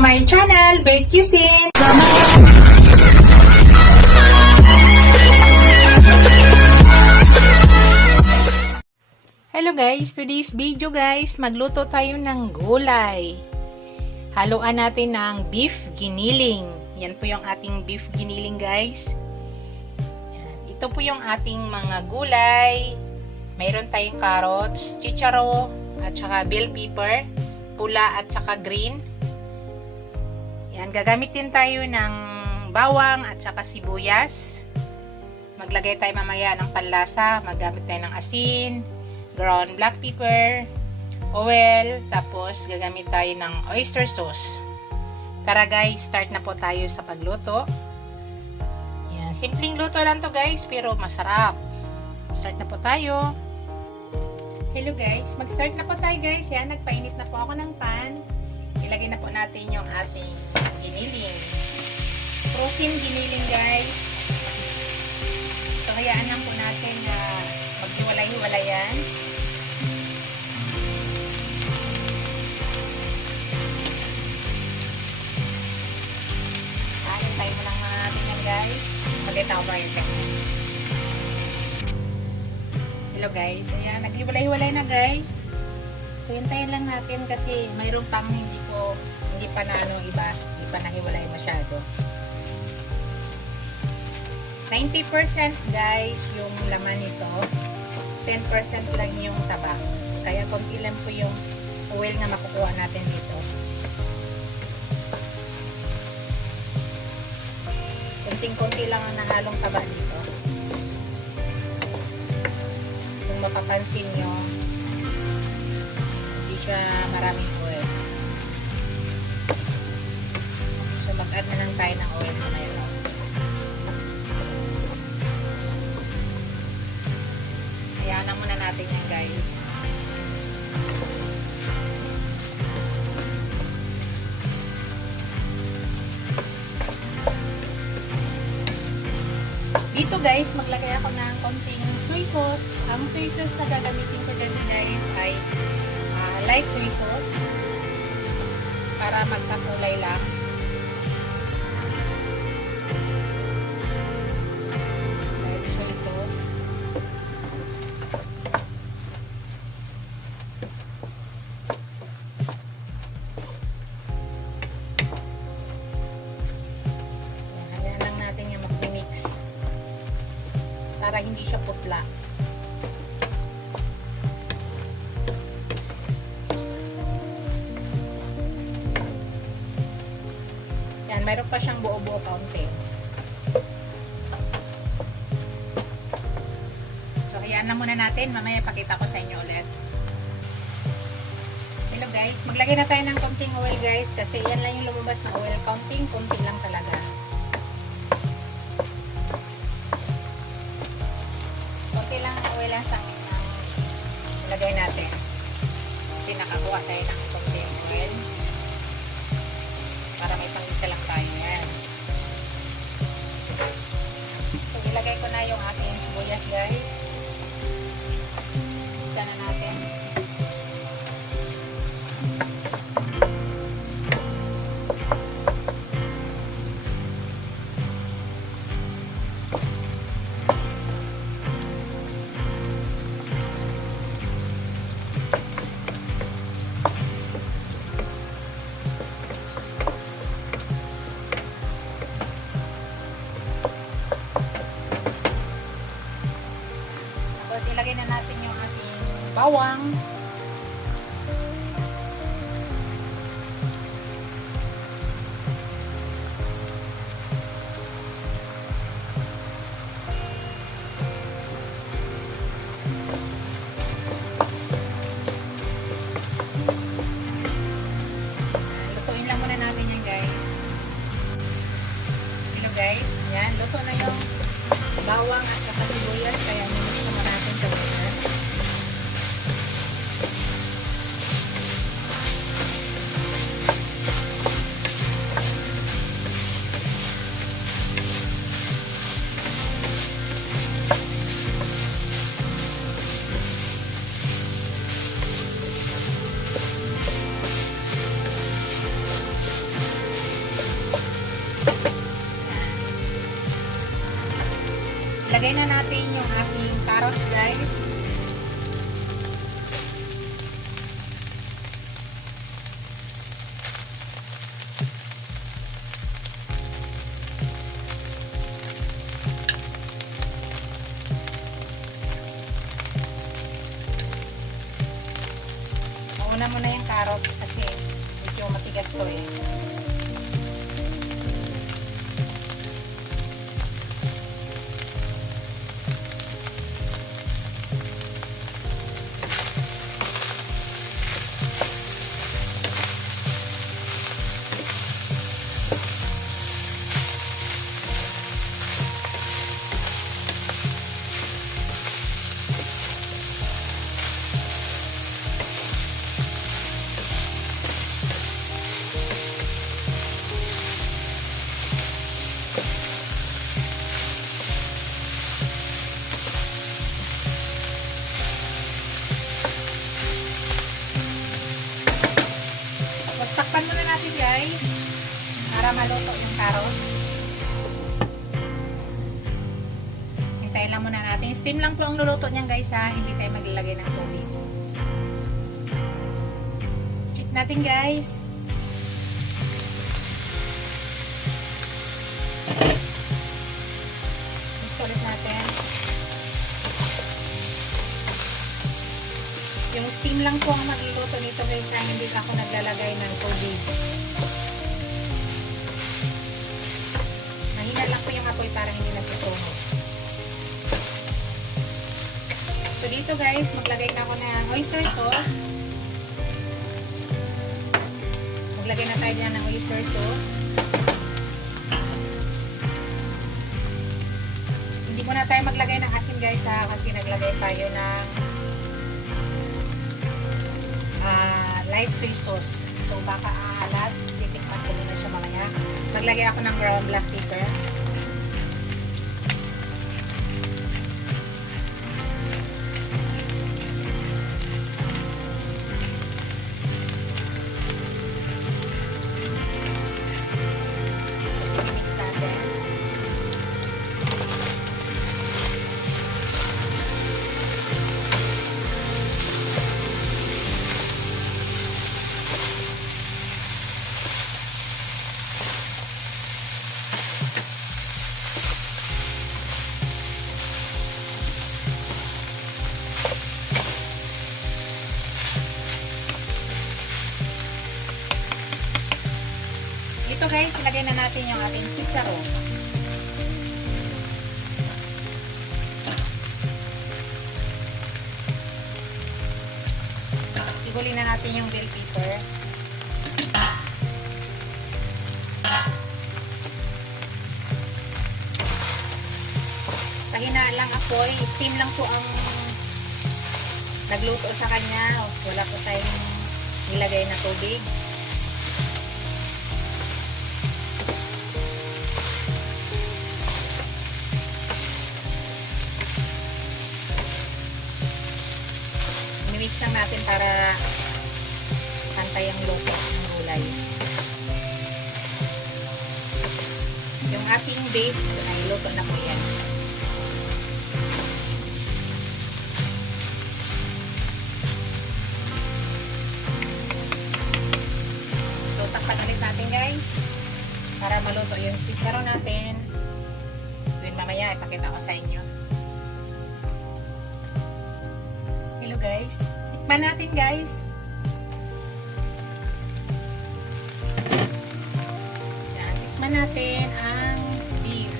my channel, Bake Cuisine! Hello guys! Today's video guys, magluto tayo ng gulay. Haluan natin ng beef giniling. Yan po yung ating beef giniling guys. Yan. Ito po yung ating mga gulay. Mayroon tayong carrots, chicharo, at saka bell pepper, pula at saka green. Yan, gagamit din tayo ng bawang at saka sibuyas. Maglagay tayo mamaya ng panlasa. Maggamit tayo ng asin, ground black pepper, oil, tapos gagamit tayo ng oyster sauce. Tara guys, start na po tayo sa pagluto. Yan, simpleng luto lang to guys, pero masarap. Start na po tayo. Hello guys, mag-start na po tayo guys. Yan, nagpainit na po ako ng pan. Ilagay na po natin yung ating giniling. Frozen giniling guys. So, hayaan lang po natin na maghiwalay-hiwalay yan. Hintayin mo lang natin yan guys. Magkita ko pa yung second. Hello guys, ayan, naghiwalay-hiwalay na guys. So, hintayin lang natin kasi mayroon pang hindi pa na iba, hindi pa nahiwalay masyado. 90% guys yung laman nito, 10% lang yung taba. Kaya konti lang po yung oil nga makukuha natin dito. Konting-konti lang ang nahalong taba dito. Kung mapapansin nyo, hindi siya maraming oil. So, mag-add na lang tayo ng oil na mayroon. Hayaan lang muna natin yan guys. Dito guys, maglagay ako ng konting soy sauce. Ang soy sauce na gagamitin ko dyan guys ay light soy sauce para magkakulay lang. Light soy sauce. Hayaan lang natin yung mag-mix para hindi siya putla. Yan, mayroon pa siyang buo-buo kaunti. So, hayaan na muna natin. Mamaya pakita ko sa inyo ulit. Hello guys, maglagay na tayo ng konting oil guys kasi yan lang yung lumabas na oil. Konti lang talaga. Konti lang ang oil lang sa ilagay natin. Kasi nakakuha tayo ng konting oil. Para may pang-isa lang tayo yan. So, ilagay ko na yung ating sibuyas guys. Isa na natin. Ilagay na natin yung ating bawang. Lutuin lang muna natin yan guys. Hello guys, yan, luto na yung bawang at saka sibuyas, kaya nimos naman natin sa muna. Ilagay na natin yung ating carrots, guys. Mauna mo na yung carrots kasi medyo matigas to eh. Takpan muna natin, guys, para maluto yung carrots. Hintayin lang muna natin. Steam lang po ang luluto niyan, guys, ha. Hindi tayo maglalagay ng tubig. Check natin, guys. Mix ulit natin. Yung steam lang po ang magluluto nito, guys, ha. Hindi ako naglalagay ng tubig. Mahina lang po yung apoy para hindi na susunog. So dito, guys, maglagay na ako ng oyster sauce. Maglagay na tayo dyan ng oyster sauce. Hindi muna tayo maglagay ng asin, guys, ha, kasi naglagay tayo ng light soy sauce. So baka aalat, titikman ko muna siya mamaya. Maglagay ako ng ground black pepper. Tapos i-mix natin. Ito, guys, ilagay na natin yung ating chicharon. Ihuli na natin yung bell pepper. Pahina lang apoy. Steam lang po ang nagluto sa kanya. Wala po tayong nilagay na tubig. Mix lang natin para pantay ang luto ng gulay. Yung ating beef, ay luto na po yan. So, takpan ulit natin, guys, para maluto yung chicharon natin. Then mamaya ipakita ko sa inyo. Hello, guys. Tikman natin, guys. Yan, tikman natin ang beef.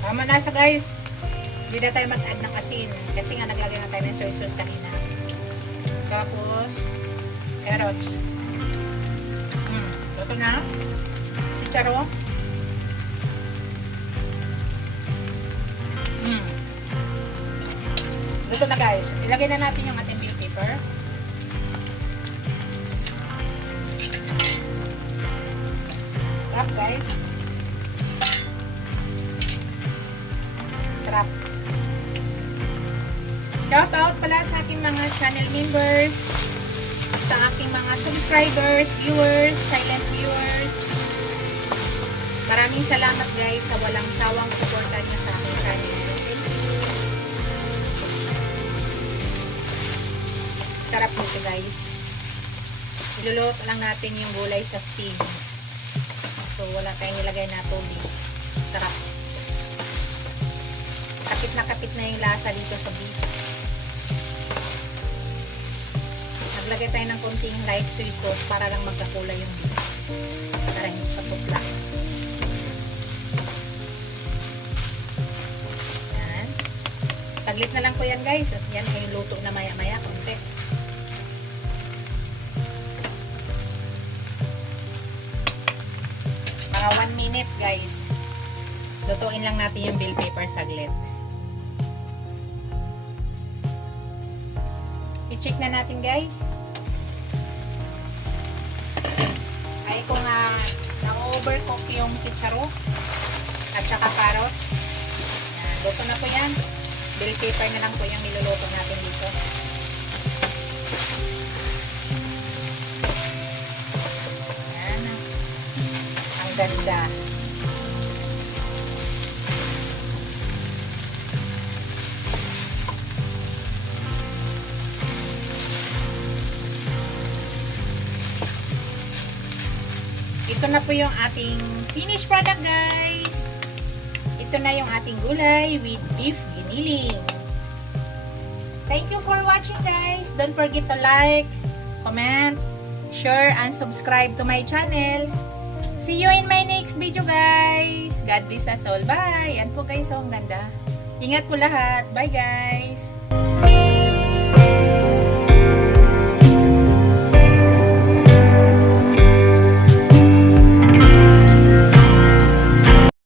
Tama na siya, guys. Hindi na tayo mag-add ng asin. Kasi nga naglagay na tayo ng soy sauce kanina. Tapos, carrots. Luto na. Chicharon. Luto na, guys. Ilagay na natin yung ating bell pepper. Sarap, guys. Sarap. Shout out pala sa aking mga channel members, sa aking mga subscribers, viewers, silent viewers. Maraming salamat guys sa walang sawang suporta niyo sa aking channel. Sarap nito guys. Iluluto lang natin yung gulay sa steam. So wala tayong nilagay na tubig. Sarap. Kapit na yung lasa dito sa beef. Naglagay tayo ng konting light soy sauce para lang magkakulay yung beef. Para hindi siya putla. Yan. Saglit na lang po yan guys. At yan ay luto na maya-maya. Konti. Mga 1 minute guys. Lutuin lang natin yung bell pepper saglit. I-check na natin guys. Ay kung na-overcook yung chicharo at saka carrots. Yan, luto na po yan. Bell pepper na lang po yung niluluto natin dito. Yan. Ang ganda. Ito na po yung ating finished product guys. Ito na yung ating gulay with beef giniling. Thank you for watching guys. Don't forget to like, comment, share, and subscribe to my channel. See you in my next video guys. God bless us all. Bye. Yan po guys. Oh, ang ganda. Ingat po lahat. Bye guys.